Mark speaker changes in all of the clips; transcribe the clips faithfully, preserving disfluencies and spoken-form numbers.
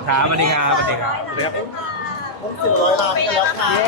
Speaker 1: ครับสวัสดีครับสวัสดีครับสวัสดีครับ
Speaker 2: ผมสิบร้อยล้านไปแล้วค่ะเย้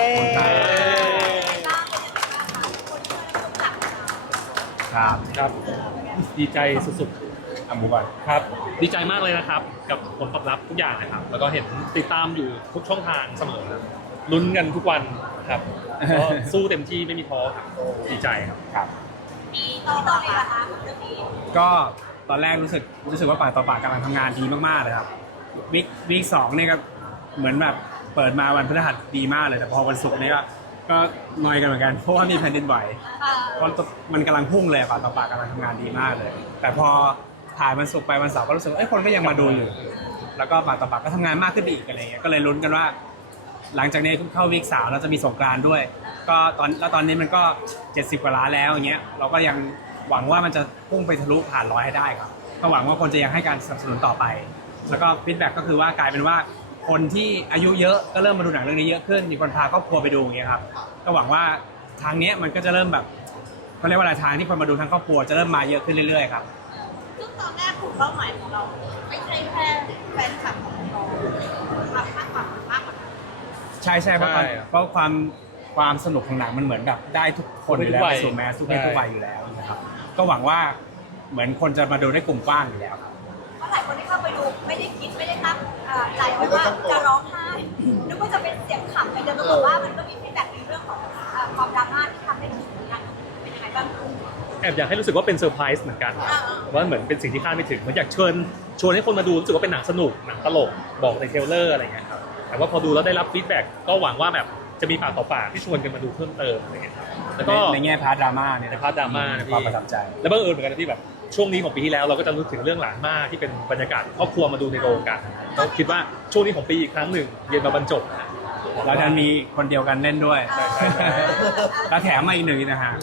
Speaker 1: ครับ
Speaker 3: ครับดีใจสุดๆอ่ะหมูก่อนครับดีใจมากเลยนะครับกับผลตอบรับทุกอย่างนะครับแล้วก็เห็นติดตามอยู่ทุกช่องทางเสมอลุ้นกันทุกวันครับก็สู้เต็มที่ไม่มีท้อครับดีใจครับ
Speaker 1: ครับ
Speaker 4: มีต่อต่อค่ะเรื่องนี้
Speaker 1: ก็ตอนแรกรู้สึกรู้สึกว่าปากต่อปากกำลังทำงานดีมากๆเลยครับวิกวิกสองเนี่ยก็เหมือนแบบเปิดมาวันพฤหัสดีมากเลยแต่พอวันศุกร์นี่ก็ก็นอยกันเหมือนกันเพราะว่ามีแผ่นดินไหวเพราะมันกำลังพุ่งเลยปากต่อปากกำลังทำงานดีมากเลย แต่พอผ่านวันศุกร์ไปวันเสาร์ก็รู้สึกว่าเอ้ยคนก็ยังมาดูอยู่แล้วก็ปากต่อปากก็ทำงานมากขึ้นอีกอะไรเงี้ยก็เลยลุ้นกันว่าหลังจากนี้เข้าวีคสามเราจะมีสงกรานต์ด้วยก็ตอนแล้วตอนนี้มันก็เจ็ดสิบกว่าล้านแล้วอย่างเงี้ยเราก็ยังหวังว่ามันจะพุ่งไปทะลุผ่านร้อยให้ได้ครับก็หวังว่าคนจะยังให้การสนับสนุนต่อไปแล้วก็ฟีดแบ็กก็คือว่ากลายเป็นว่าคนที่อายุเยอะก็เริ่มมาดูหนังเรื่องนี้เยอะขึ้นมีคนพาครอบครัวไปดูอย่างเงี้ยครับก็หวังว่าทางนี้มันก็จะเริ่มแบบเขาเรียกว่าอะไรทางที่คนมาดูทั้งครอบครัวจะเริ่มมาเยอะขึ้นเรื่อยๆครับ
Speaker 4: ซึ่งตอนแรกกลุ่มเป้าหมายของเราไม่ใช่แค่แฟนคลับของเรามากกว่ามากกว่า
Speaker 1: ใช่ใช่เพราะเพราะความความสนุกของหนังมันเหมือนแบบได้ทุกคนอยู่แล้วไปสู่แมสทุกเพศทุกวัยอยู่แล้วนะครับก็หวังว่าเหมือนคนจะมาดูได้กลุ่มกว้างอยู่แล้วครับ
Speaker 4: เพราะหลายคนที่เข้าไปดูไม่ได้คิดไม่ได้ตั้งใจไว้ว่าจะร้องไห้นึกว่าจะเป็นเสียงขำไปเดินแต่ว่ามันก็มีฟีดแบ็กในเรื่องของความดราม่าที่ทำให้ถึงนั้นเป็นยังไงบ้าง
Speaker 3: แอบอยากให้รู้สึกว่าเป็นเซอร์ไพรส์เหมือนกันว่าเหมือนเป็นสิ่งที่คาดไม่ถึงเหมือนอยากเชิญชวนให้คนมาดูรู้สึกว่าเป็นหนังสนุกหนังตลกบอกในเทรลเลอร์อะไรเงี้ยครับแต่ว่าพอดูแล้วได้รับฟีดแบ็กก็หวังว่าแบบจะมีปากต่อปากที่ชวนกันมาดูเพิ่มเติมอะไรเงี้ย
Speaker 1: แล้วก็ในแง่พาร์ทดราม่าเนี่ย
Speaker 3: ในพาร์ทดราม่า
Speaker 1: นะความประทับใจ
Speaker 3: แล้วบังเอิญเหมือนกันที่แบบช่วงนี้ของปีที่แล้วเราก็จะนึกถึงเรื่องหลานมากที่เป็นบรรยากาศครอบครัวมาดูในโรงกันเราคิดว่าช่วงนี้ของปีอีกครั้งหนึ่งเย็นมาบรรจบ
Speaker 1: แล้วดันมีคนเดียวกันเล่นด้วยแล้วแถมมาอีกหนึ่งนะฮะ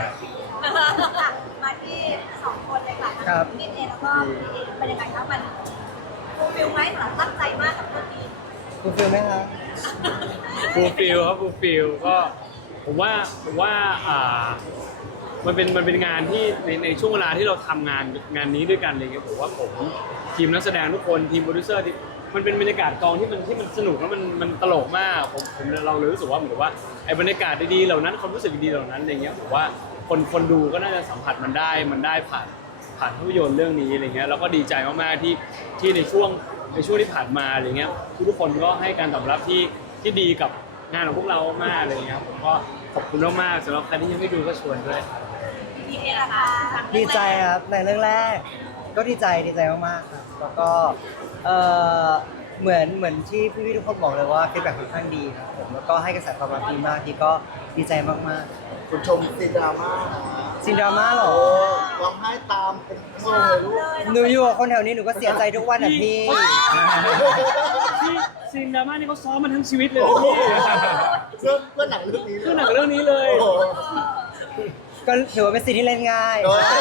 Speaker 4: มาที่สองคนเลยค่ะทั้งนิดเองแล้วก็เป็นยังไงคะมันฟูลฟิลไหมหรือตั้งใจมากกับเรื่องนี้
Speaker 2: ฟูลฟิลไหมคะ
Speaker 3: ฟูลฟิลครับฟูลฟิลก็ผมว่าผมว่าอ่ามันเป็นมันเป็นงานที่ในในช่วงเวลาที่เราทำงานงานนี้ด้วยกันเลยครับผมว่าผมทีมนักแสดงทุกคนทีมโปรดิวเซอร์ที่มันเป็นบรรยากาศกองที่มันที่มันสนุกแล้วมันมันตลกมากผมผมเราเลยรู้สึกว่าเหมือนว่าไอ้บรรยากาศดีๆเหล่านั้นความรู้สึกดีๆเหล่านั้นอะไรเงี้ยผมว่าคนคนดูก็น่าจะสัมผัสมันได้มันได้ผ่านผ่านภาพยนตร์เรื่องนี้อะไรเงี้ยแล้วก็ดีใจมากๆที่ที่ในช่วงในช่วงที่ผ่านมาอะไรเงี้ยทุกคนก็ให้การตอบรับที่ที่ดีกับงานของพวกเรามากเลยครับผมก็ขอบคุณมากๆสำหรับใครที่ยังไม่ดูก็ชวนด้วย
Speaker 2: ดีใจครับในเรื่องแรกก็ดีใจดีใจมากๆครับแล้วก็เออเหมือนเหมือนที่พี่ๆทุกคนบอกเลยว่าฟีดแบ็กค่อนข้างดีครับผมแล้วก็ให้กระแสตอบรับดีมากที่ก็ดีใจมากๆคุณชมซีนดราม่าซีนดราม่าเหรอร้องไห้ตามเป็นทั้งโรงเลยลูกหนูอยู่กับคนแถวนี้หนูก็เสียใจทุกวันอ่ะพี่
Speaker 3: ที่ซีนดราม่านี่เขาซ้อมมาทั้งชีวิตเลยพี่
Speaker 2: เพื่อเพื่อหนังเรื่องนี้
Speaker 3: เพื่อหนังเรื่องนี้เลย
Speaker 2: ก็ถือว่าเป็นซีนที่เล่นง่าย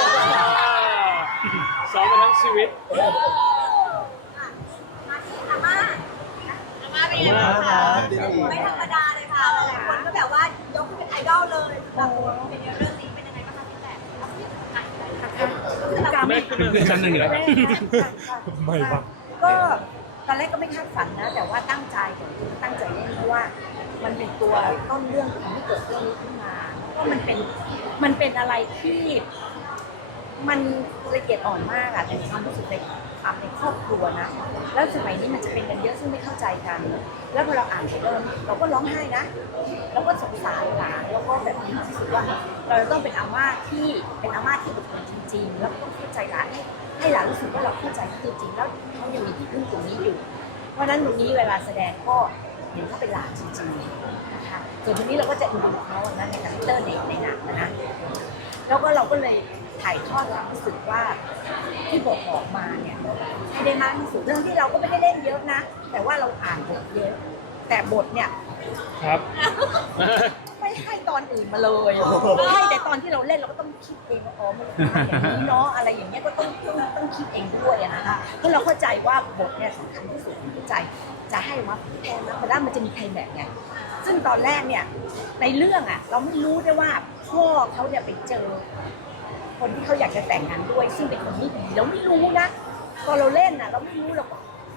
Speaker 3: ซ้อมมาทั้งชีวิต
Speaker 4: อาม่าอาม่าเป็นยังไงคะไม่ธรรมดาเลยค่ะหลายคนก็แบบว่ายกเป็นไอดอลเลยบางคนเป็นเรื่องนี้เป็นยังไงบ้างคะพี่แ
Speaker 1: ต่ไม่ขึ้นชั้นหนึ่งเลย
Speaker 3: ไม่ครับ
Speaker 5: ก็ตอนแรกก็ไม่คาดฝันนะแต่ว่าตั้งใจตั้งใจเล่นเพราะว่ามันเป็นตัวต้นเรื่องทำให้เกิดเรื่องนี้ขึ้นมาก็มันเป็นมันเป็นอะไรที่มันละเอียดอ่อนมากอะในความรู้สึกในความในครอบครัวนะแล้วสมัยนี้มันจะเป็นกันเยอะซึ่งไม่เข้าใจกันแล้วพอเราอ่านไปเริ่มเราก็ร้องไห้นะเราก็สงสารหลานแล้วก็แบบมีความรู้สึกว่าเราต้องเป็นอาม่าที่เป็นอาม่าที่อดทนจริงๆแล้วก็ต้องเข้าใจหลานให้ให้หลานรู้สึกว่าเราเข้าใจเขาจริงๆแล้วเขายังมีที่พึ่งตรงนี้อยู่เพราะฉะนั้นตรงนี้เวลาแสดงก็เห็นเขาเป็นหลานจริงๆนะคะส่วนทีนี้เราก็จะดูเขาในคาแรคเตอร์ในในหนังนะแล้วก็เราก็เลยถ่ายทอดความรู้สึกว่าที่บทออกมาเนี่ยให้ได้มากที่สุดเรื่องที่เราก็ไม่ได้เล่นเยอะนะแต่ว่าเราอ่านบทเยอะแต่บทเนี่ย
Speaker 3: ครับ
Speaker 5: ไม่ให้ตอนอื่นมาเลยให้แต่ตอนที่เราเล่นเราก็ต้องคิดเองว่าอ๋อมันอย่างนี้เนาะอะไรอย่างเงี้ยก็ต้องต้องต้องคิดเองด้วยนะคะเพราะเราเข้าใจว่าบทเนี่ยสำคัญที่สุดเข้าใจจะให้มาแทนนะเพราะว่ามันจะมีใครแบบไงซึ่งตอนแรกเนี่ยในเรื่องอ่ะเราไม่รู้ด้วยว่าพ่อเขาเนี่ยไปเจอคนที่เขาอยากจะแต่งงานด้วยซึ่งเป็นคนไม่ดีเราไม่รู้นะพอเราเล่นอ่ะเราไม่รู้เราก็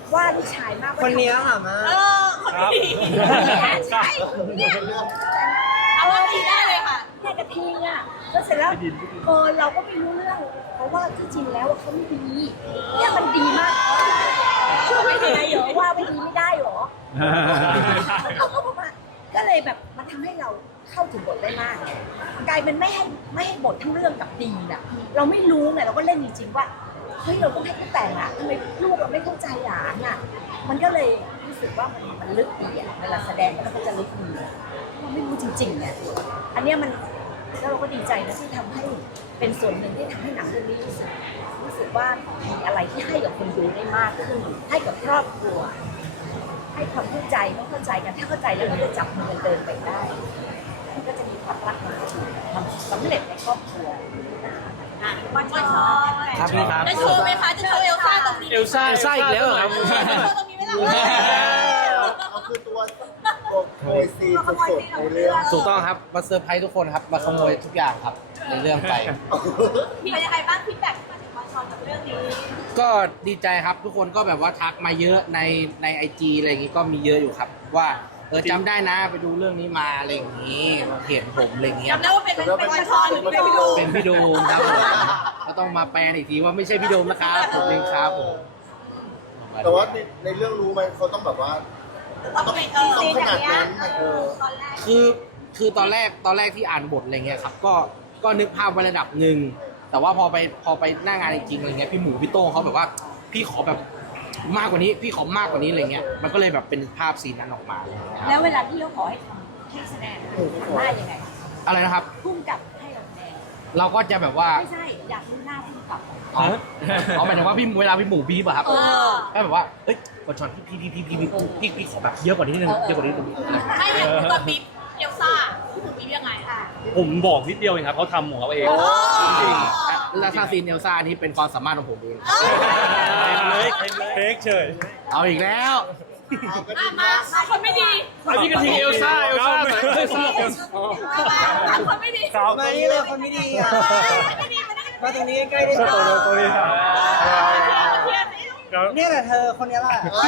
Speaker 5: ว่าลูกชายมากว่า
Speaker 2: คนนี้ค่ะมา
Speaker 4: เออคนดีใช่เนี่ยเอาว่าดีได้เลยค่ะ
Speaker 5: แม่กระทิงอ่ะแล้วเสร็จแล้วเออเราก็ไม่รู้เรื่องเพราะว่าที่จริงแล้วว่าเขาไม่ดีเนี่ยมันดีมากช่วยไม่ได้เหรอว่าไม่ดีไม่ได้เหรอเขาก็บอกว่าก็เลยแบบมันทำให้เราเข้าถึงบทได้มากกลายเป็นไม่ให้ไม่ให้บททั้งเรื่องกับดีน่ะเราไม่รู้ไงเราก็เล่นจริงๆว่าเฮ้ยเราต้องให้เขาแต่งอ่ะทำไมลูกเราไม่เข้าใจหลานอ่ะมันก็เลยรู้สึกว่ามันมันลึกดีอ่ะเวลาแสดงมันก็จะลึกดีเราไม่รู้จริงๆเนี่ยอันเนี้ยมันแล้วเราก็ดีใจนะที่ทำให้เป็นส่วนหนึ่งที่ทำให้หนังเรื่องนี้รู้สึกรู้สึกว่ามีอะไรที่ให้กับคนดูได้มากขึ้นให้กับครอบครัวให้ความเข้าใจต้องเข้าใจกันถ้าเข้าใจแล้วมันจะจับมือกันเดินไปได้มันก็จะมีความรักมันทำสำเร็จในครอบครัว
Speaker 4: วันชอ
Speaker 2: ครับพี่ครับ
Speaker 4: จะโชว์ไหมคะจะโชว์เอลซ่าตรงนี้
Speaker 3: เอลซ่าเอลซ่าอีกแล้วเหรอครับ
Speaker 4: โชว์ตรงนี้ไหมล่ะ
Speaker 6: เอาคือตัวตัวโอยซีนสดๆในเรื่อง
Speaker 7: ถูกต้องครับมาเซอร์ไพรส์ทุกคนครับมาขโมยทุกอย่างครับในเรื่องไป
Speaker 4: พี่เป็นยังไงบ้างฟีดแบ็กที่มาถึงวันชอกับเรื่องนี้
Speaker 7: ก็ดีใจครับทุกคนก็แบบว่าทักมาเยอะในในไอจีอะไรอย่างงี้ก็มีเยอะอยู่ครับ ว่าเออจำได้นะไปดูเรื่องนี้มาอะไรอย่างงี้เห็นผมอะไรอย่างเงี้ย
Speaker 4: จำได้ว่าเป็นเป็นวันชอหรือเป็นพี่ดู
Speaker 7: เป็นพี่โดมครับผมก็ต้องมาแปลอีกทีว่าไม่ใช่พี่โดมนะครับผมเองครับผม
Speaker 6: แต่ว่าในในเรื่องรู้ไหมเขาต้องแบบว่า
Speaker 4: ต้องเป็นซีนอย่างเงี้ยเออตอนแรก
Speaker 7: คือคือตอนแรกตอนแรกที่อ่านบทอะไรเงี้ยครับก็ก็นึกภาพไว้ระดับหนึ่งแต่ว่าพอไปพอไปหน้างานจริงๆอะไรเงี้ยพี่หมูพี่โต้งเขาแบบว่าพี่ขอแบบมากกว่านี้พี่ขอมากกว่านี้อะไรเงี้ยมันก็เลยแบบเป็นภาพซีนนั้นออกมาอะไรเงี้ยครับ
Speaker 5: แล้วเวลาที่เขาขอให้ทำให้แสดงได้ยังไง
Speaker 7: อะไรนะครับ
Speaker 5: พุ่มกับให้เราแสดง
Speaker 7: เราก็จะแบบว่า
Speaker 5: ไม่ใช่อยากดูหน้าพุ่มกับ
Speaker 7: อ๋ออ๋อหมายถึงว่าพี่เวลาพี่หมูบีบอะครับ
Speaker 4: เออ
Speaker 7: ก็แบบว่าเอ้ยกดช็อตพี่พี่พี่พี่พี่พี่พี่ขอแบบเยอะกว่านี้นิดนึงเยอะกว่านี้นิดนึง
Speaker 4: ไม่เนี่ยตอนบีบเอลซ่าพี่ถึงบีบยังไงอ่ะ
Speaker 3: ผมบอกนิดเดียวเองครับเขาทำของเขาเอง
Speaker 4: โอ้
Speaker 7: จริงๆอ่ะแล้วซาซีนเอลซ่านี่เป็นความสามารถของผมเอง
Speaker 3: เลยเทคเฉย
Speaker 7: เอาอีกแล้ว
Speaker 4: มามามาคนไม่ดี
Speaker 3: อันนี้กระทิงเอลซ่าเอลซ่าเอลซ่า
Speaker 4: มาคนไม่ดี
Speaker 1: ครับ
Speaker 2: มานี่เลยคนไม่ดีอ่ะ
Speaker 4: ไม่ดีมาได้
Speaker 2: มาตรงนี้ใกล้ๆได้ไหม
Speaker 1: ตัวตัวนี้ครับ
Speaker 4: เทียน
Speaker 2: เนี่ยแหละเธอคนนี้แหละ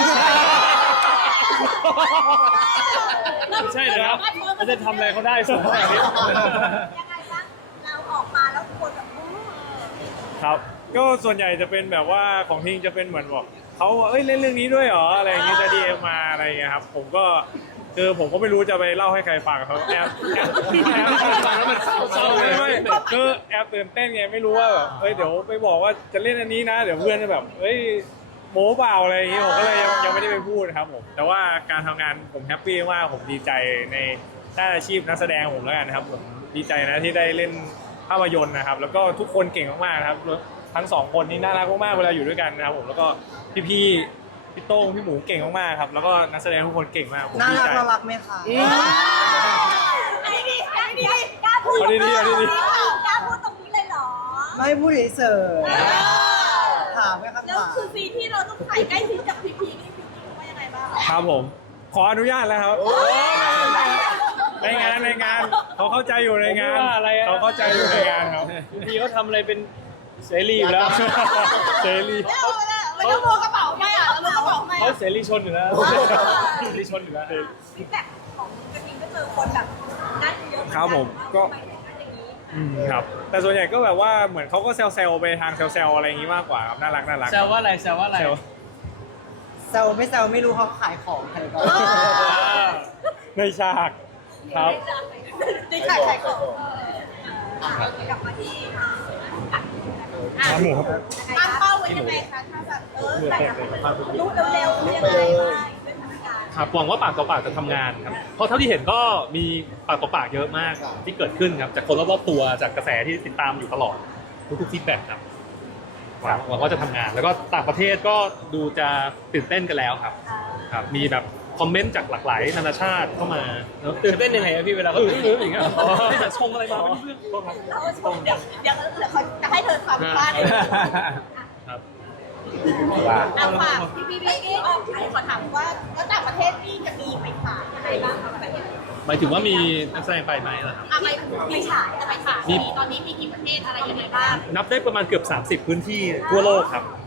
Speaker 3: ใช่เลยครับมันจะทำอะไรเขาได้สุดขนาดนี้
Speaker 4: ยังไงบ้างเราออกมาแล้วคนแบบ
Speaker 1: ครับ ก็ส่วนใหญ่จะเป็นแบบว่าของทิงจะเป็นเหมือนบอกเขาเอ้ยเล่นเรื่องนี้ด้วยเหรออะไรอย่างเงี้ยจะดีเอ็มมาอะไรอย่างเงี้ยครับผมก็คือผมก็ไม่รู้จะไปเล่าให้ใครฟังเขาแอบแอบแอบฟังแล้วมันเศร้าเลยไม่คือแอบตื่นเต้นไงไม่รู้ว่าแบบเอ้ยเดี๋ยวไปบอกว่าจะเล่นอันนี้นะ เดี๋ยวเพื่อนจะแบบเอ้ยโม้เปล่าอะไรอย่างเงี้ยผมก็เลยยังยังไม่ได้ไปพูดครับผมแต่ว่าการทำงานผมแฮปปี้มากผมดีใจในด้านอาชีพนักแสดงผมแล้วกันนะครับผมดีใจนะที่ได้เล่นภาพยนตร์นะครับ แล้วก็ทุกคนเก่งมากๆนะครับทั้งสองคนนี่น่ารักมากๆเวลาอยู่ด้วยกันนะครับผมแล้วก็พี่ๆพี่โต้งพี่หมูเก่งมากๆครับแล้วก็นักแสดงทุกคนเก่งมากผม
Speaker 2: น่า
Speaker 1: ดี
Speaker 2: รัก
Speaker 1: ใจ
Speaker 2: น่ารักไหมคะ
Speaker 4: อันนี้ดีอันนี้ดีกล้าพูดกล้าพูดตรงนี้เลยเหรอ
Speaker 2: ไม่พูดเฉยๆถามไหมครับ
Speaker 4: แล้ว
Speaker 2: ถาม
Speaker 4: คือซีที่เราต้องถ่ายใกล้ชิดกับพีพีนี่พีพีว่ายังไงบ้าง
Speaker 1: ครับผมขออนุญาตแล้วครับในงานในงานเขาเข้าใจอยู่ในงานเขาเข้าใจอยู่ในงานครับ
Speaker 3: พี่เขาทำอะไรเป็นเสรีอยู่แล้ว
Speaker 1: เสรี
Speaker 4: ไม่เอาเลยไม่ต้องโมกระเป๋าไม่อ่ะแล้วโมกระเป๋าไม่
Speaker 3: เขาเสรีชนอยู่แล้วเสรีชนอยู่แล้ว
Speaker 4: ฟีดแบ็กของกระทิงก็เจอคนแบบนั่นเยอะ
Speaker 1: ครับผมก็ อืมครับแต่ส่วนใหญ่ก็แบบว่าเหมือนเขาก็เซลล์ไปทางเซลล์อะไรอย่างงี้มากกว่าครับน่ารักน่ารัก
Speaker 3: แซวว่าอะไรแซวว่าอะไร
Speaker 1: เซลล์
Speaker 2: แซวไม่แซวไม่รู้เขาขายของใครก็
Speaker 1: ในฉากครับ
Speaker 4: ดีใจใจของกลับมาที่
Speaker 1: ครับหมูครับ
Speaker 4: ตั้งเป้าไว้ยังไงคะถ้าแบบเออแต่รู้เร็วๆยังไงบ้างเป็นทางการ
Speaker 3: ครับหวังว่าปากต่อปากจะทำงานครับเพราะเท่าที่เห็นก็มีปากต่อปากเยอะมากที่เกิดขึ้นครับจากคนรอบๆตัวจากกระแสที่ติดตามอยู่ตลอดทุกๆฟีดแบ็กครับหวังหวังว่าจะทำงาน แล้วก็ต่างประเทศก็ดูจะตื่นเต้นกันแล้วครับครับมีแบบคอมเมนต์จากหลากหลายนานาชาติเข้ามาตื่นเต้นยังไงพี่เวลาเขาตื่นเต้นอย่างเงี้ยไม่แต่ชงอะไรมาไม่รู้เรื่องครับ
Speaker 4: เอาเดี๋ยวเดี๋ยวเดี๋ยวเขาจะให้เธอสัมภาษณ์เอง
Speaker 3: ครับ
Speaker 4: เอาฝากพี่พี่พี่พี่ออกไอ้ขอถามว่าแล้วต่างประเทศนี่จะมีไปขายยังไงบ้างคะประเทศ
Speaker 3: หมายถึงว่ามีนักแสดงไปไหมล่ะครับ
Speaker 4: อะไปไปฉายจะไปฉายมีตอนนี้มีกี่ประเทศอะไรยังไงบ้าง
Speaker 3: นับได้ประมาณเกือบสามสิบพื้นที่ทั่วโลกครับ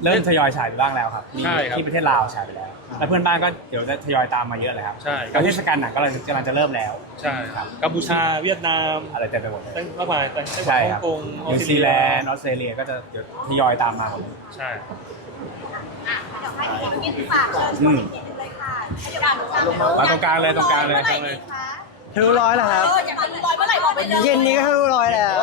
Speaker 1: เริ่มทยอยฉายไปบ้างแล้วครับมี
Speaker 3: ใช่ครับ
Speaker 1: ที่ประเทศลาวฉายไปแล้วแล้วเพื่อนบ้านก็เดี๋ยวจะทยอยตามมาเยอะเลยครับ
Speaker 3: ใช่
Speaker 1: แล้วเทศกาลหนังก็กำลังกำลังจะเริ่มแล้ว
Speaker 3: ใช่ครับกัมพูชาเวียดนาม
Speaker 1: อะไรเต็มไปหมดเลย
Speaker 3: ตั้งมากมายตั้งแต่
Speaker 1: ใช่
Speaker 3: ฮ่อ
Speaker 1: ครั
Speaker 3: ง
Speaker 1: บ
Speaker 3: กงออ
Speaker 1: นิ
Speaker 3: ส
Speaker 1: ว
Speaker 3: เตร
Speaker 1: ซี
Speaker 3: เลี
Speaker 1: แล
Speaker 3: ย
Speaker 1: นด์ออสเตรเลียก็จะเดี๋ยวทยอยตามมาหมดเลย
Speaker 3: ใช่
Speaker 4: อ่ะเดี๋ยวให้พี่กินฝากเชิญชวนอีกทีหนึงเลยค่ะให้เดี๋ยวการลง
Speaker 1: มาตรงกลางเลยตรงกลางเลย
Speaker 4: เมื่อไหร่ดีคะ
Speaker 2: ทะลุร้อยแล้วครับ
Speaker 4: เอออยากทะลุร้อยเมื่อไหร่บอกไปเลย
Speaker 2: เย็นนี้ก็ทะลุร้อยแล้ว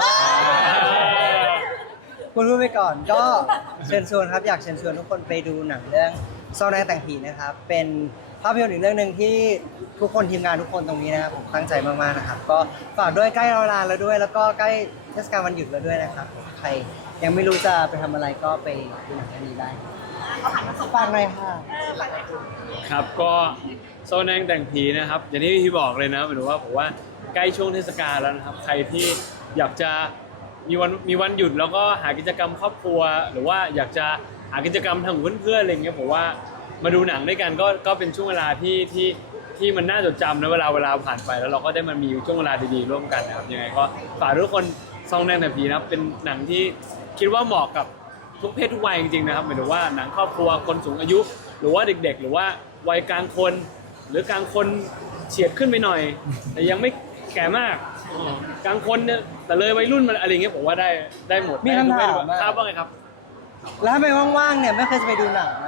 Speaker 2: คุณพูดไปก่อนก็เชิญชวนครับอยากเชิญชวนทุกคนไปดูหนังเรื่องซองแดงแต่งผีนะครับ เป็นภาพยนตร์อีกเรื่องหนึ่งที่ทุกคนทีมงานทุกคนตรงนี้นะครับผมตั้งใจมากๆนะครับ ก็ฝากด้วยใกล้เวลาแล้วด้วย แล้วก็ใกล้เทศกาลวันหยุดแล้วด้วยนะครับใครยังไม่รู้จะไปทำอะไรก็ไปดูหนังเรื่องนี้ได้ฝากหน่อยค่ะ
Speaker 3: ครับก็โซนแดงแต่งผีนะครับอย่างที่พี่บอกเลยนะหมายถึงว่าผมว่าใกล้ช่วงเทศกาลแล้วนะครับ ใครที่อยากจะมีวันมีวันหยุดแล้วก็หากิจกรรมครอบครัว หรือว่าอยากจะหากิจกรรมทางเพื่อนๆอะไรเงี้ยผมว่ามาดูหนังด้วยกันก็ก็เป็นช่วงเวลาที่ที่ที่มันน่าจดจำนะเวลาเวลาผ่านไปแล้วเราก็ได้มามีช่วงเวลาดีๆร่วมกันนะครับยังไงก็ฝากทุกคนซองแดงแต่งผีนะครับเป็นหนังที่คิดว่าเหมาะกับทุกเพศทุกวัยจริงๆนะครับหมายถึงว่าหนังครอบครัวคนสูงอายุ หรือว่าเด็กๆ หรือว่าวัยกลางคน หรือกลางคนเฉียดขึ้นไปหน่อย แต่ยังไม่แก่มากกลางคนเนี่ยแต่เลยวัยรุ่นมาอะไรเงี้ยผมว่าได้ได้หมด
Speaker 2: มีคำถาม
Speaker 3: ได้ทุกเพศ
Speaker 2: อะ
Speaker 3: ครับว่าไงครับ
Speaker 2: แล้วทำไมว่างๆเนี่ยไม่เคยจะไปดูหนังอะ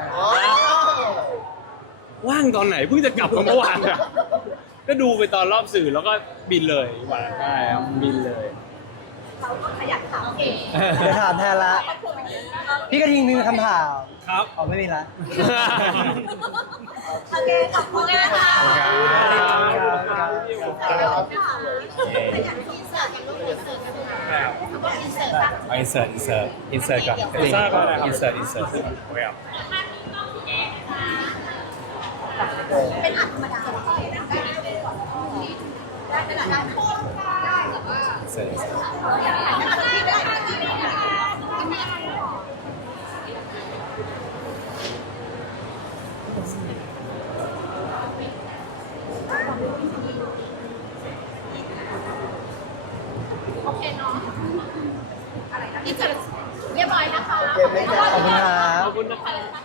Speaker 3: ว่างตอนไหนเพิ่งจะกลับมาเมื่อวานอะก็ดูไปตอนรอบสื่อแล้วก็บินเลยหวานใช่ครับบินเลย
Speaker 4: เราก็ขยันถามเอง
Speaker 2: เดี๋ยวถามแทนละ พี่กระทิงมีคำถาม
Speaker 1: ครับ
Speaker 2: อ๋อไม่มีละ
Speaker 4: โอเคขอบคุณนะคะ
Speaker 1: ขอบคุณครับ
Speaker 4: ขยันทีเสิร์ตกันลูกทีเสิร์ตกันค่ะก็ทีเสิร์ต
Speaker 1: เอาอินเสิร์ตอินเสิร์ตอินเสิร์ตก่อน
Speaker 3: insert ก่อนนะครับ
Speaker 1: อินเสิร์ตอินเสิร์ตโอเคครับ
Speaker 4: เป็นอัดธรรมดาได้ไหมล่ะได้ไหมได้แต่ว่า
Speaker 1: อินเสิร์ตอินเสิร์ต
Speaker 4: อัดที่ได้อัดที่ได้ โอเคเนาะอะไรนะที่จะเรียบร้อยนะคะ
Speaker 6: โอเคไหมคะ
Speaker 2: ขอบคุณครับ
Speaker 3: ขอบคุณนะครับ